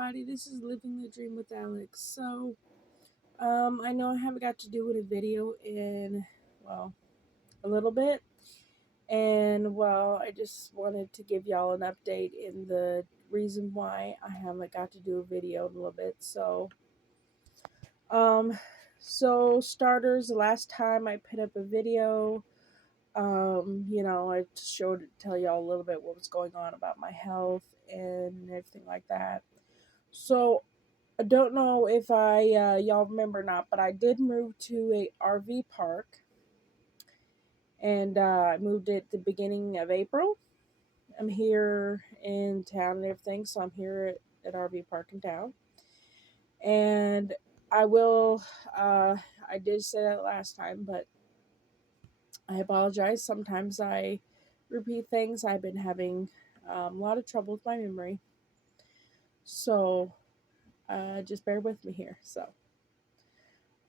everybody. This is Living the Dream with Alex. I know I haven't got to do a video in, well, a little bit. And, I just wanted to give y'all an update in the reason why I haven't got to do a video in a little bit. Um, starters, the last time I put up a video, I tell y'all a little bit what was going on about my health and everything like that. So I don't know if y'all remember or not, but I did move to a RV park, and I moved at the beginning of April. I'm here in town and everything, so I'm here at RV park in town, and I will. I did say that last time, but I apologize. Sometimes I repeat things. I've been having a lot of trouble with my memory, so just bear with me here.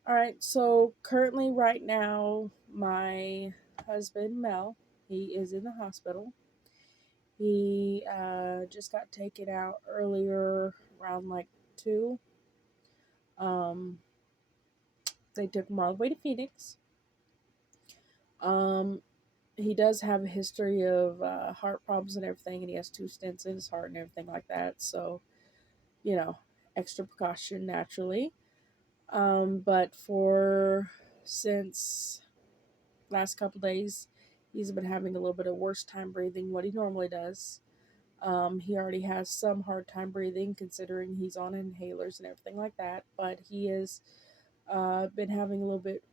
All right, so currently, right now, my husband, Mel, he is in the hospital. He just got taken out earlier around like 2. Um, they took him all the way to Phoenix. Um, he does have a history of heart problems and everything, and he has 2 stents in his heart and everything like that. So, you know, extra precaution naturally. But since last couple days, he's been having a little bit of worse time breathing what he normally does. He already has some hard time breathing considering he's on inhalers and everything like that, but he has been having a little bit,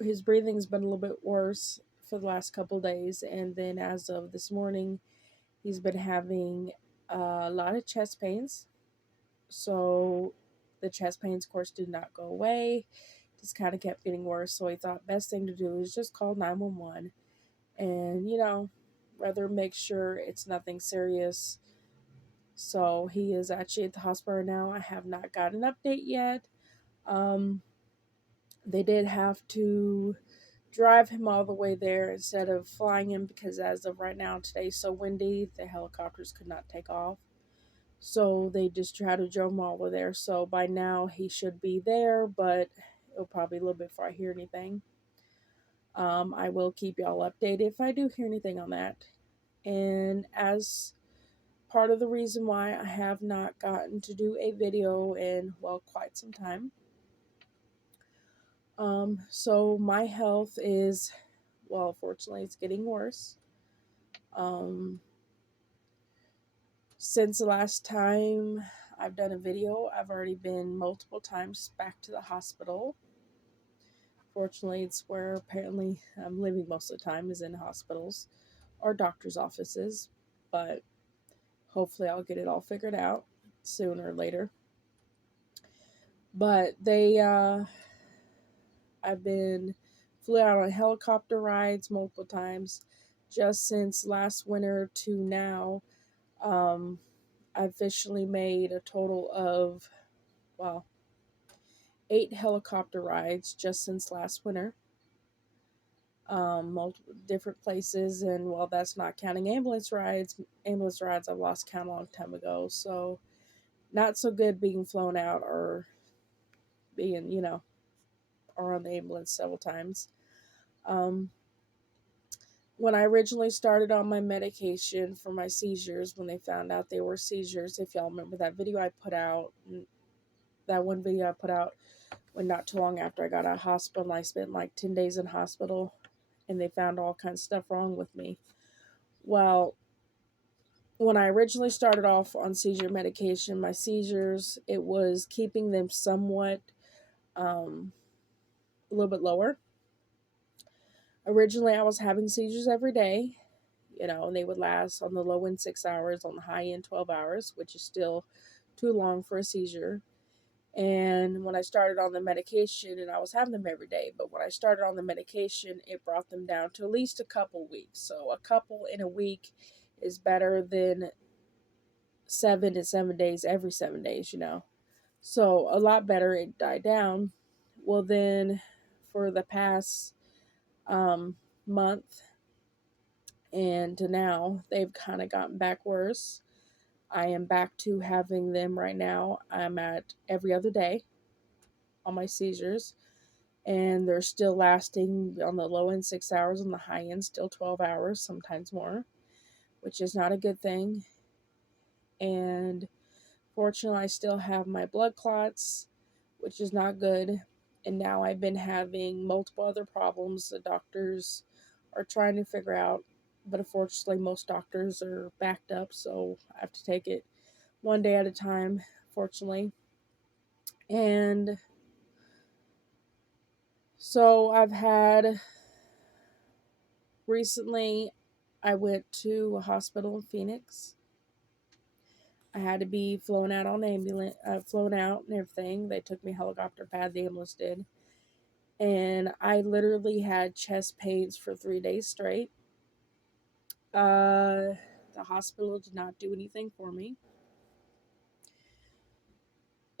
his breathing's been a little bit worse for the last couple days, and then as of this morning, he's been having a lot of chest pains. So the chest pains, of course, did not go away, just kind of kept getting worse. So he thought best thing to do is just call 911 and, rather make sure it's nothing serious. So he is actually at the hospital now. I have not got an update yet. Um, they did have to drive him all the way there instead of flying him because as of right now, today's so windy, the helicopters could not take off. So they just tried to drove him all the way there. So by now he should be there, but it'll probably be a little bit before I hear anything. I will keep y'all updated if I do hear anything on that. And as part of the reason why I have not gotten to do a video in, quite some time. So my health is, fortunately, it's getting worse. Since the last time I've done a video, I've already been multiple times back to the hospital. Fortunately, it's where apparently I'm living most of the time is in hospitals or doctor's offices, but hopefully I'll get it all figured out sooner or later. But I've been flew out on helicopter rides multiple times just since last winter to now. I officially made a total of, 8 helicopter rides just since last winter. Multiple different places, and that's not counting ambulance rides. Ambulance rides I've lost count a long time ago, so not so good being flown out or being, or on the ambulance several times. When I originally started on my medication for my seizures, when they found out they were seizures, if y'all remember that video I put out, that one video I put out when not too long after I got out of hospital, and I spent like 10 days in hospital, and they found all kinds of stuff wrong with me. Well, when I originally started off on seizure medication, my seizures, it was keeping them somewhat a little bit lower. Originally, I was having seizures every day, and they would last on the low end 6 hours, on the high end 12 hours, which is still too long for a seizure. And when I started on the medication, and I was having them every day, but when I started on the medication, it brought them down to at least a couple weeks. So a couple in a week is better than 7 to 7 days every 7 days, So a lot better. It died down. Well, then for the past month and to now, they've kind of gotten back worse. I am back to having them right now. I'm at every other day on my seizures, and they're still lasting on the low end 6 hours, on the high end still 12 hours, sometimes more, which is not a good thing. And fortunately, I still have my blood clots, which is not good. And now I've been having multiple other problems the doctors are trying to figure out. But unfortunately, most doctors are backed up, so I have to take it one day at a time, fortunately. And so I've had recently, I went to a hospital in Phoenix. I had to be flown out on ambulance, flown out and everything. They took me helicopter pad, the ambulance did. And I literally had chest pains for 3 days straight. The hospital did not do anything for me.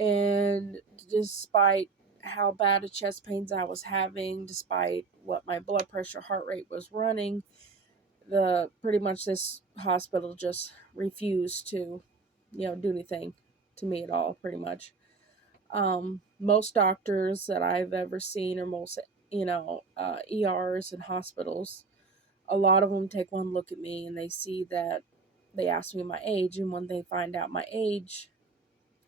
And despite how bad of chest pains I was having, despite what my blood pressure, heart rate was running, pretty much this hospital just refused to, do anything to me at all, pretty much. Most doctors that I've ever seen, or most, ERs and hospitals, a lot of them take one look at me and they see that they ask me my age, and when they find out my age,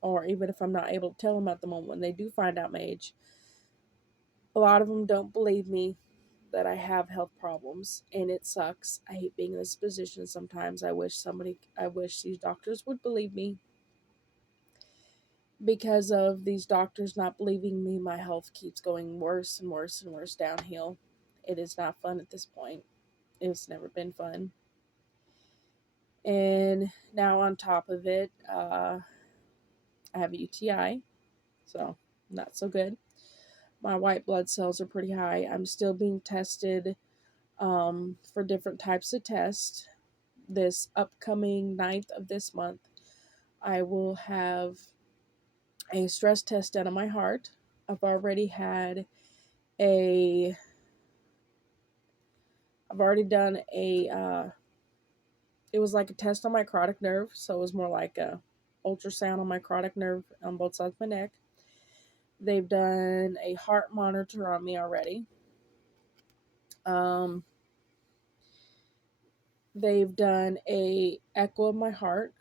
or even if I'm not able to tell them at the moment, when they do find out my age, a lot of them don't believe me that I have health problems, and it sucks. I hate being in this position sometimes. I wish these doctors would believe me. Because of these doctors not believing me, my health keeps going worse and worse and worse downhill. It is not fun at this point. It's never been fun. And now on top of it, I have a UTI, so not so good. My white blood cells are pretty high. I'm still being tested for different types of tests. This upcoming 9th of this month, I will have a stress test done on my heart. I've already had a I've already done it was like a test on my carotid nerve, so it was more like a ultrasound on my carotid nerve on both sides of my neck. They've done a heart monitor on me already. Um, they've done a echo of my heart,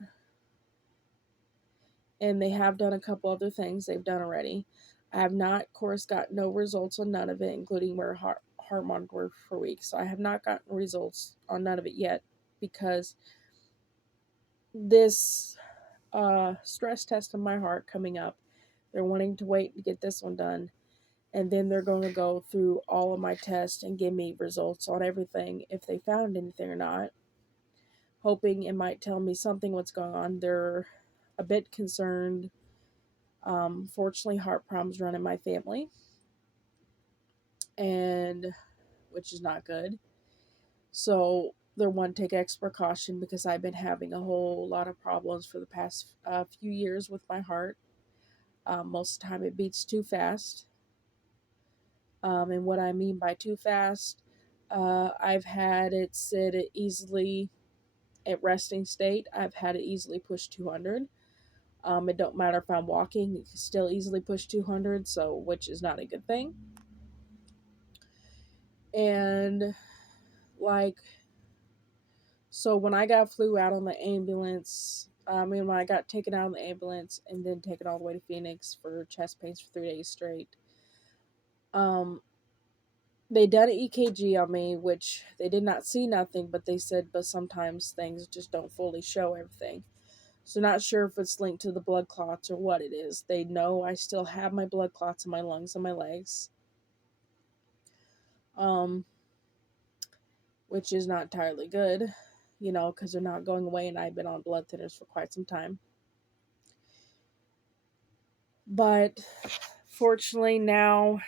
and they have done a couple other things they've done already. I have not, of course, got no results on none of it, including my heart monitor for weeks. So I have not gotten results on none of it yet, because this stress test on my heart coming up, they're wanting to wait to get this one done, and then they're going to go through all of my tests and give me results on everything, if they found anything or not, hoping it might tell me something what's going on. They're a bit concerned. Fortunately, heart problems run in my family, and which is not good. So they're one take extra precaution, because I've been having a whole lot of problems for the past few years with my heart. Most of the time, it beats too fast. And what I mean by too fast, I've had it sit easily at resting state. I've had it easily push 200. It don't matter if I'm walking; it can still easily push 200. So, which is not a good thing. And like, so when I got flew out on the ambulance, when I got taken out on the ambulance and then taken all the way to Phoenix for chest pains for 3 days straight, um, they done an EKG on me, which they did not see nothing, but they said, but sometimes things just don't fully show everything. So not sure if it's linked to the blood clots or what it is. They know I still have my blood clots in my lungs and my legs, um, which is not entirely good, because they're not going away, and I've been on blood thinners for quite some time. But fortunately now,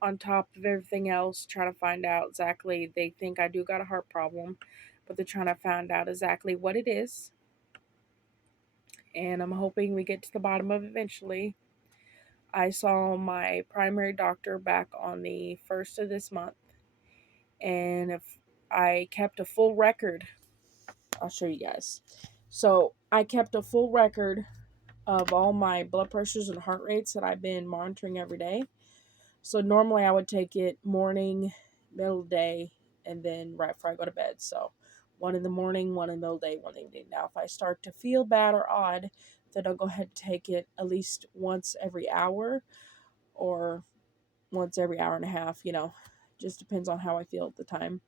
on top of everything else, trying to find out exactly, they think I do got a heart problem, but they're trying to find out exactly what it is. And I'm hoping we get to the bottom of it eventually. I saw my primary doctor back on the 1st of this month, and if I kept a full record, I'll show you guys. So I kept a full record of all my blood pressures and heart rates that I've been monitoring every day. So normally I would take it morning, middle of the day, and then right before I go to bed. So one in the morning, one in the middle of the day, one in the evening. Now if I start to feel bad or odd, then I'll go ahead and take it at least once every hour or once every hour and a half, just depends on how I feel at the time.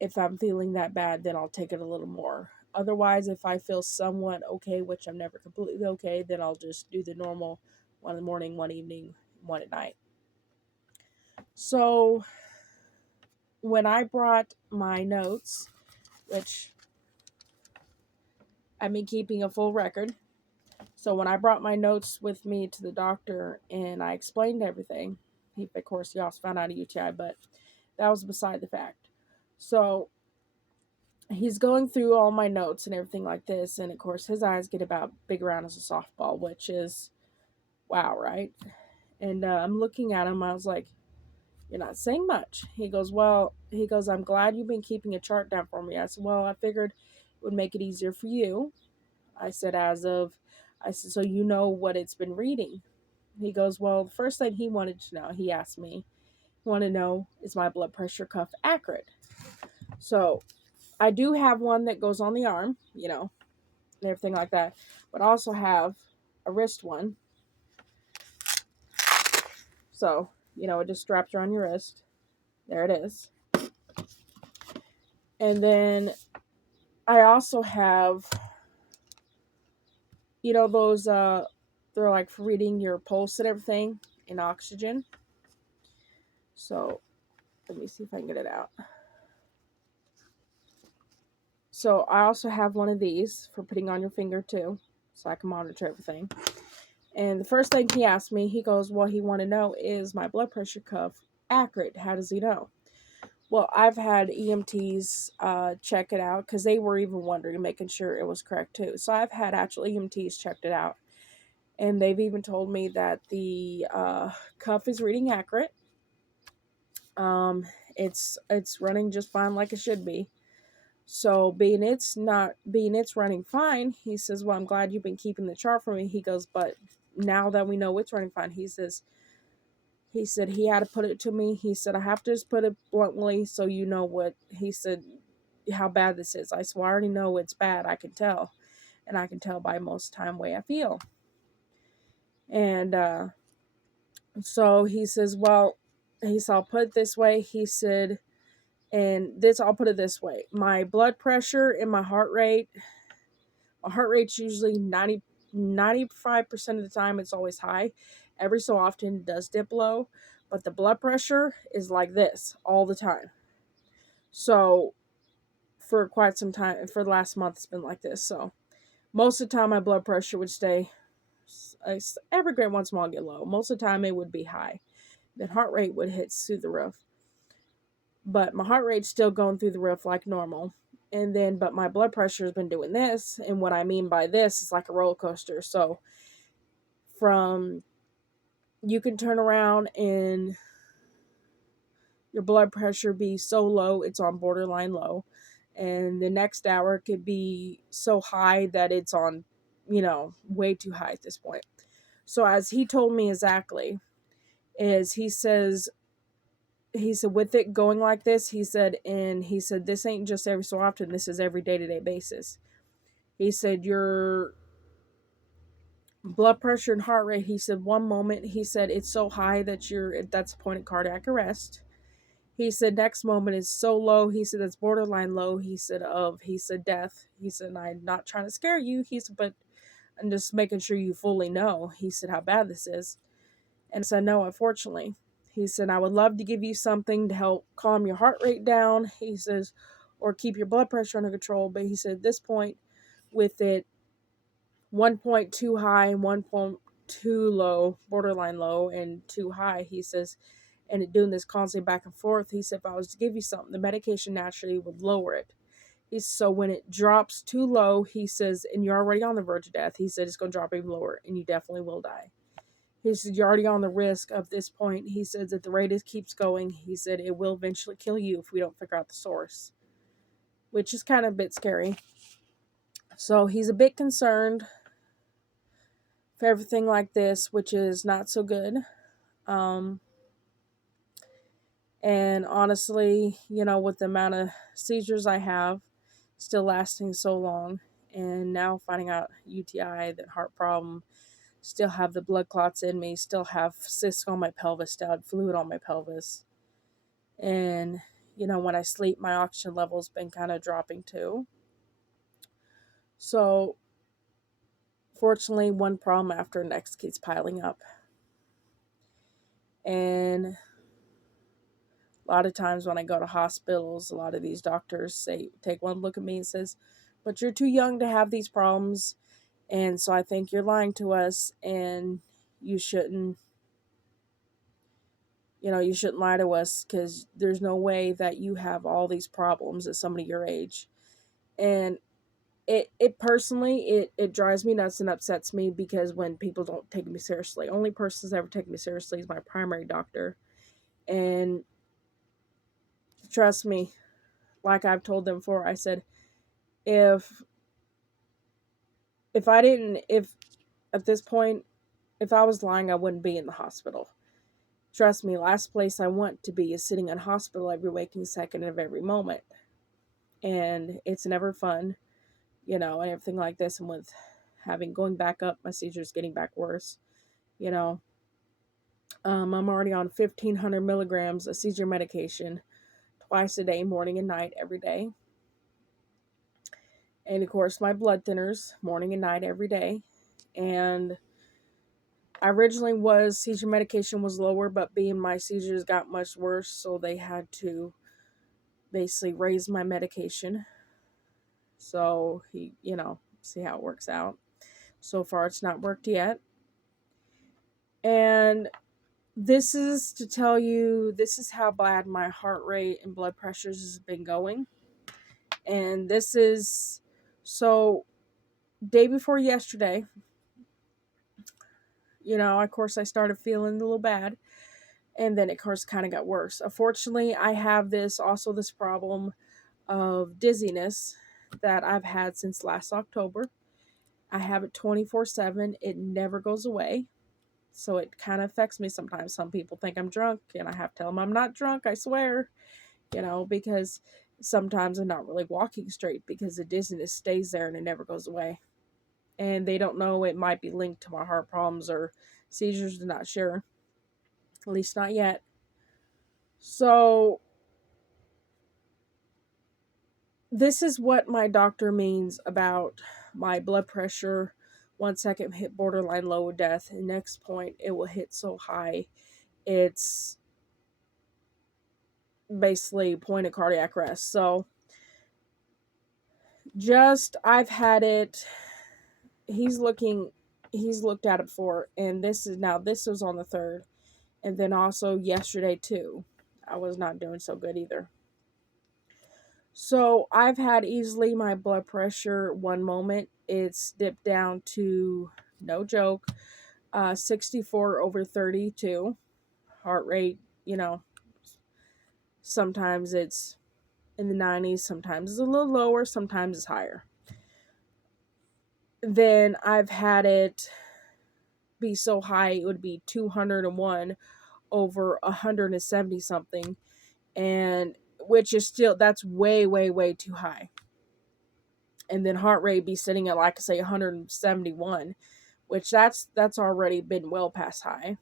If I'm feeling that bad, then I'll take it a little more. Otherwise, if I feel somewhat okay, which I'm never completely okay, then I'll just do the normal one in the morning, one evening, one at night. So when I brought my notes, which I've been keeping a full record. So when I brought my notes with me to the doctor and I explained everything, he also found out a UTI, but that was beside the fact. So he's going through all my notes and everything like this, and of course his eyes get about big around as a softball, which is wow, right? And I'm looking at him. I was like, "You're not saying much." He goes, "I'm glad you've been keeping a chart down for me." I said, "Well, I figured it would make it easier for you." I said, "So you know what it's been reading." He goes, "Well, the first thing he wanted to know, he asked me, want to know, is my blood pressure cuff accurate?" So I do have one that goes on the arm, and everything like that, but I also have a wrist one. So, it just straps around your wrist. There it is. And then I also have, those, they're like for reading your pulse and everything in oxygen. So, let me see if I can get it out. So, I also have one of these for putting on your finger too, so I can monitor everything. And the first thing he asked me, he goes, "Well, he want to know, is my blood pressure cuff accurate?" How does he know? Well, I've had EMTs check it out because they were even wondering, making sure it was correct too. So I've had actual EMTs checked it out, and they've even told me that the cuff is reading accurate. It's running just fine like it should be. So being it's running fine, he says, "Well, I'm glad you've been keeping the chart for me." He goes, "But now that we know it's running fine," he said he had to put it to me. He said, "I have to just put it bluntly so you know what," he said, "how bad this is." I said, "Well, I already know it's bad. I can tell. And I can tell by most time way I feel." And so he says, "I'll put it this way." He said, I'll put it this way. My blood pressure and my heart's usually 95% of the time it's always high. Every so often it does dip low, but the blood pressure is like this all the time. So for quite some time, for the last month, it's been like this. So most of the time my blood pressure would stay, every great once in a while get low. Most of the time it would be high. Then heart rate would hit through the roof. But my heart rate's still going through the roof like normal. But my blood pressure has been doing this. And what I mean by this is like a roller coaster. So you can turn around and your blood pressure be so low, it's on borderline low. And the next hour could be so high that it's on, way too high at this point. So as he told me exactly, he said, with it going like this, he said, this ain't just every so often, this is every day-to-day basis. He said, your blood pressure and heart rate, he said, one moment, he said, it's so high that that's a point of cardiac arrest. He said, next moment is so low, he said, that's borderline low, he said, death. He said, I'm not trying to scare you, he said, but I'm just making sure you fully know, he said, how bad this is. And I said, no, unfortunately. He said, I would love to give you something to help calm your heart rate down, he says, or keep your blood pressure under control. But he said, at this point, with it 1 point too high and 1 point too low, borderline low and too high, he says, and it doing this constantly back and forth, he said, if I was to give you something, the medication naturally would lower it. So when it drops too low, he says, and you're already on the verge of death, he said, it's going to drop even lower and you definitely will die. He said, you're already on the risk of this point. He said, at the rate it keeps going, he said, it will eventually kill you if we don't figure out the source. Which is kind of a bit scary. So he's a bit concerned for everything like this, which is not so good. Um, and honestly, with the amount of seizures I have still lasting so long, and now finding out UTI, that heart problem, still have the blood clots in me, still have cysts on my pelvis, still have fluid on my pelvis. And, when I sleep, my oxygen level's been kind of dropping too. So, fortunately, one problem after the next keeps piling up. And a lot of times when I go to hospitals, a lot of these doctors take one look at me and says, "But you're too young to have these problems, and so I think you're lying to us, and you shouldn't, you shouldn't lie to us, because there's no way that you have all these problems at somebody your age." And it personally, it drives me nuts and upsets me, because when people don't take me seriously, only person that's ever taken me seriously is my primary doctor. And trust me, like I've told them before, I said, if I didn't, if at this point, if I was lying, I wouldn't be in the hospital. Trust me, last place I want to be is sitting in hospital every waking second of every moment. And it's never fun, and everything like this. And with going back up, my seizures getting back worse, you know. I'm already on 1,500 milligrams of seizure medication twice a day, morning and night, every day. And of course, my blood thinners, morning and night, every day. And I originally seizure medication was lower, but being my seizures got much worse, so they had to basically raise my medication. So see how it works out. So far, it's not worked yet. And this is to tell you, this is how bad my heart rate and blood pressures has been going. And this is, so day before yesterday, of course I started feeling a little bad. And then, of course, kind of got worse. Unfortunately, I have this problem of dizziness that I've had since last October. I have it 24/7. It never goes away. So it kind of affects me sometimes. Some people think I'm drunk, and I have to tell them I'm not drunk, I swear, because sometimes I'm not really walking straight, because the dizziness stays there and it never goes away. And they don't know it might be linked to my heart problems or seizures, they're not sure. At least not yet. So this is what my doctor means about my blood pressure. 1 second hit borderline low of death, and next point it will hit so high it's basically point of cardiac arrest. So I've had it, he's looked at it before, and this was on the 3rd, and then also yesterday too. I was not doing so good either. So I've had easily my blood pressure, one moment it's dipped down to, no joke, 64/32. Heart rate, sometimes it's in the 90s, sometimes it's a little lower, sometimes it's higher. Then I've had it be so high it would be 201/170 something, and which is still, that's way, way, way too high. And then heart rate be sitting at, like I say, 171, which that's already been well past high.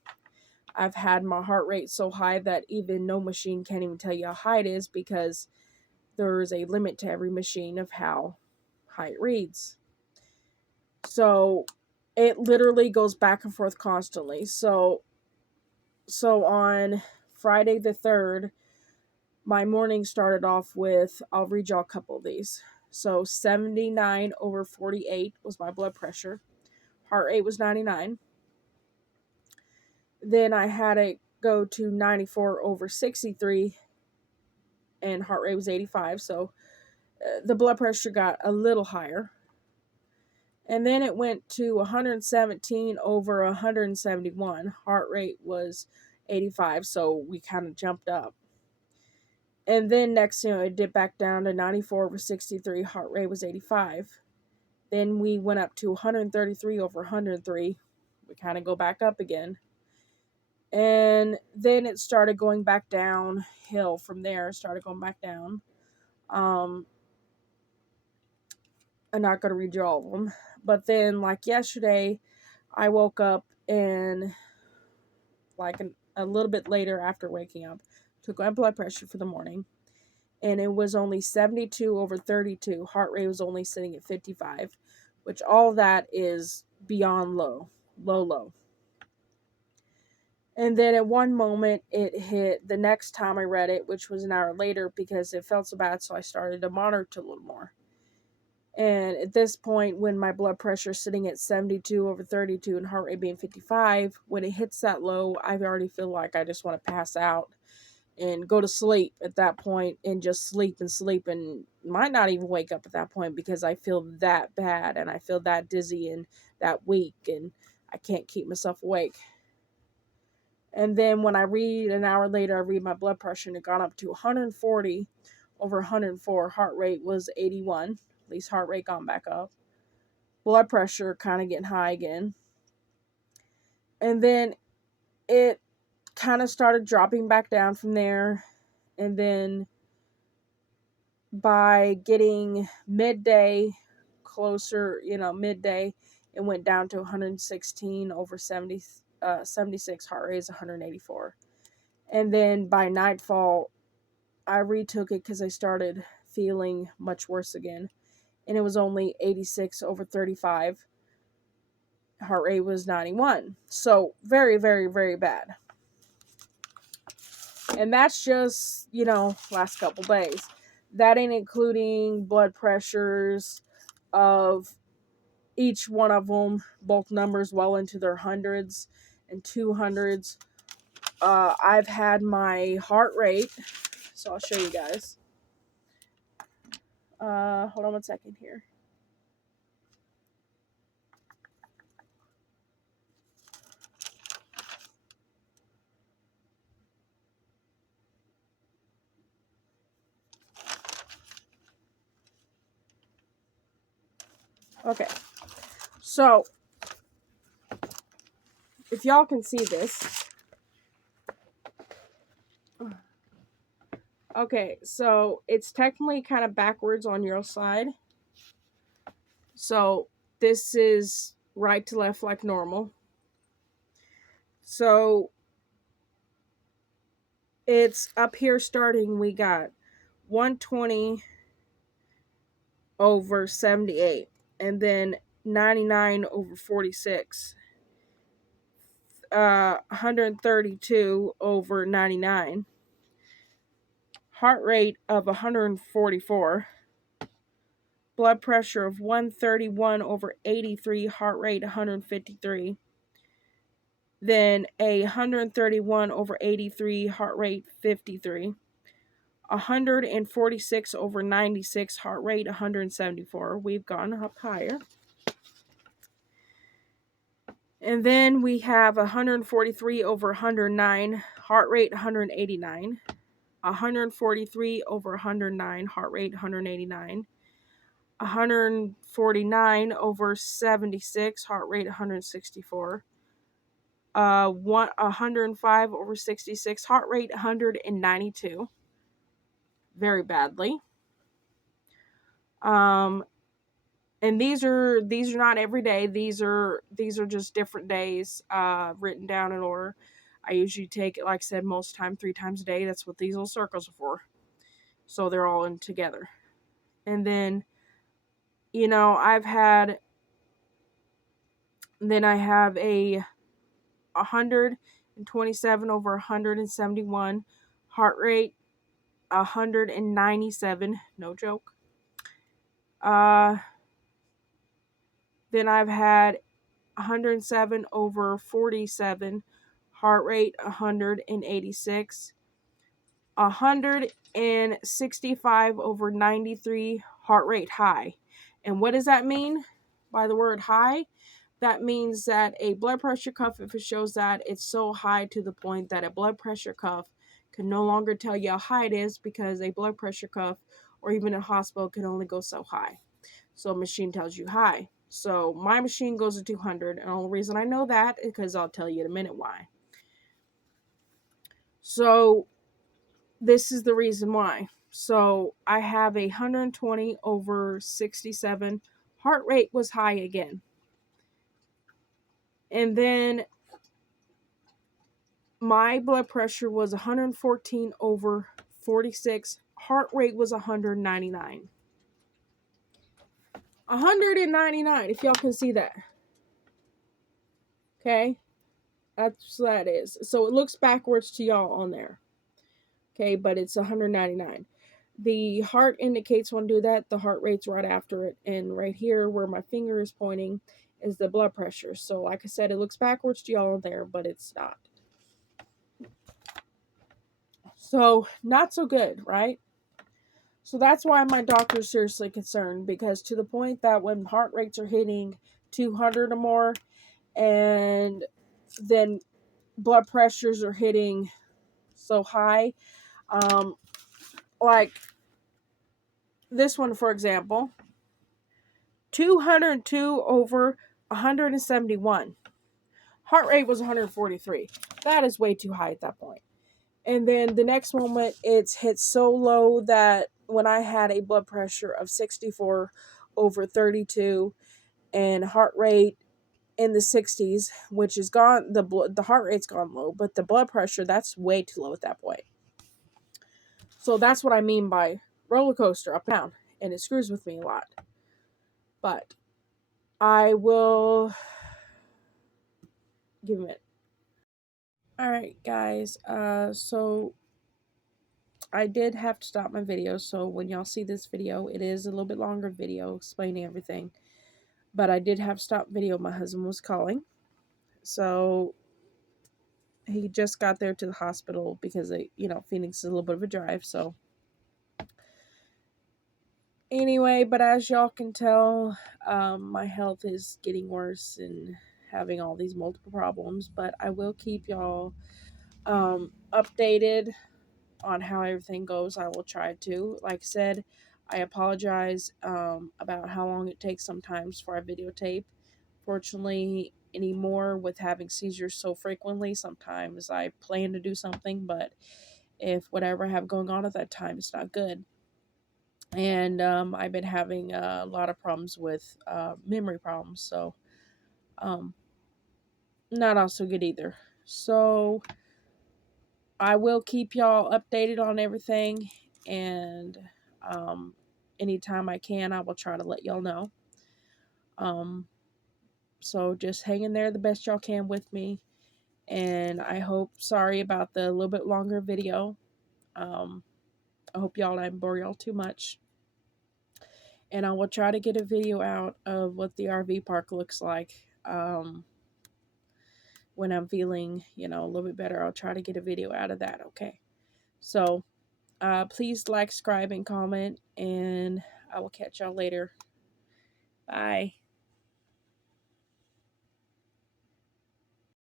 I've had my heart rate so high that even no machine can't even tell you how high it is, because there's a limit to every machine of how high it reads. So it literally goes back and forth constantly. So on Friday the 3rd, my morning started off with, I'll read y'all a couple of these. So 79/48 was my blood pressure. Heart rate was 99. Then I had it go to 94/63, and heart rate was 85. So the blood pressure got a little higher. And then it went to 117/171. Heart rate was 85, so we kind of jumped up. And then next, it dipped back down to 94/63. Heart rate was 85. Then we went up to 133 over 103. We kind of go back up again. And then it started going back downhill from there, started going back down. I'm not going to read you all of them. But then, like yesterday, I woke up and, like a little bit later after waking up, took my blood pressure for the morning. And it was only 72 over 32. Heart rate was only sitting at 55, which all that is beyond low. Low. And then at one moment it hit the next time I read it, which was an hour later, because it felt so bad, so I started to monitor it a little more. And at this point, when my blood pressure is sitting at 72 over 32 and heart rate being 55, when it hits that low, I already feel like I just want to pass out and go to sleep at that point and just sleep and might not even wake up at that point, because I feel that bad and I feel that dizzy and that weak and I can't keep myself awake. And then when I read an hour later, I read my blood pressure and it got up to 140 over 104. Heart rate was 81. At least heart rate gone back up. Blood pressure kind of getting high again. And then it kind of started dropping back down from there. And then by getting midday, closer, midday, it went down to 116 over 76. Heart rate is 184. And then by nightfall, I retook it because I started feeling much worse again. And it was only 86 over 35. Heart rate was 91. So very, very, very bad. And that's just, last couple days. That ain't including blood pressures of each one of them, both numbers well into their hundreds and 200s. I've had my heart rate, so I'll show you guys. Hold on one second here. Okay, so if y'all can see this. Okay, so it's technically kind of backwards on your side. So this is right to left like normal. So it's up here starting, we got 120 over 78, and then 99 over 46, 132 over 99, heart rate of 144, blood pressure of 131 over 83, heart rate 153, then a 131 over 83, heart rate 53, 146 over 96, heart rate 174. We've gone up higher. And then we have 143 over 109, heart rate 189. 143 over 109, heart rate 189. 149 over 76, heart rate 164. 105 over 66, heart rate 192. Very badly. And these are not every day. These are just different days, written down in order. I usually take it, like I said, most time 3 times a day. That's what these little circles are for. So they're all in together. And then, I have a 127 over 171, heart rate 197, no joke. Then I've had 107 over 47, heart rate 186. 165 over 93, heart rate high. And what does that mean by the word high? That means that a blood pressure cuff, if it shows that it's so high to the point that a blood pressure cuff can no longer tell you how high it is, because a blood pressure cuff or even a hospital can only go so high. So machine tells you high. So my machine goes to 200, and the only reason I know that is because I'll tell you in a minute why. So this is the reason why. So I have a 120 over 67. Heart rate was high again. And then my blood pressure was 114 over 46. Heart rate was 199. 199, if y'all can see that. Okay? That's what that is. So it looks backwards to y'all on there. Okay, but it's 199. The heart indicates when I do that, the heart rate's right after it. And right here where my finger is pointing is the blood pressure. So like I said, it looks backwards to y'all on there, but it's not. So not so good, right? So that's why my doctor's seriously concerned, because to the point that when heart rates are hitting 200 or more, and then blood pressures are hitting so high, like this one, for example, 202 over 171. Heart rate was 143. That is way too high at that point. And then the next moment, it's hit so low that when I had a blood pressure of 64 over 32 and heart rate in the 60s, which is gone, the heart rate's gone low, but the blood pressure, that's way too low at that point. So that's what I mean by roller coaster, up and down, and it screws with me a lot. But I will give a minute. Alright, guys, so I did have to stop my video, so when y'all see this video, it is a little bit longer video explaining everything. But I did have to stop video. My husband was calling. So he just got there to the hospital because, Phoenix is a little bit of a drive, so. Anyway, but as y'all can tell, my health is getting worse and having all these multiple problems. But I will keep y'all updated on how everything goes. I will try to. Like I said, I apologize about how long it takes sometimes for I videotape. Fortunately, anymore with having seizures so frequently, sometimes I plan to do something, but if whatever I have going on at that time is not good. And I've been having a lot of problems with memory problems, so not also good either. So I will keep y'all updated on everything, and anytime I can, I will try to let y'all know. So just hang in there the best y'all can with me, and I hope, sorry about the little bit longer video. I hope y'all didn't bore y'all too much, and I will try to get a video out of what the RV park looks like. When I'm feeling, a little bit better, I'll try to get a video out of that, okay? So, please like, subscribe, and comment, and I will catch y'all later. Bye.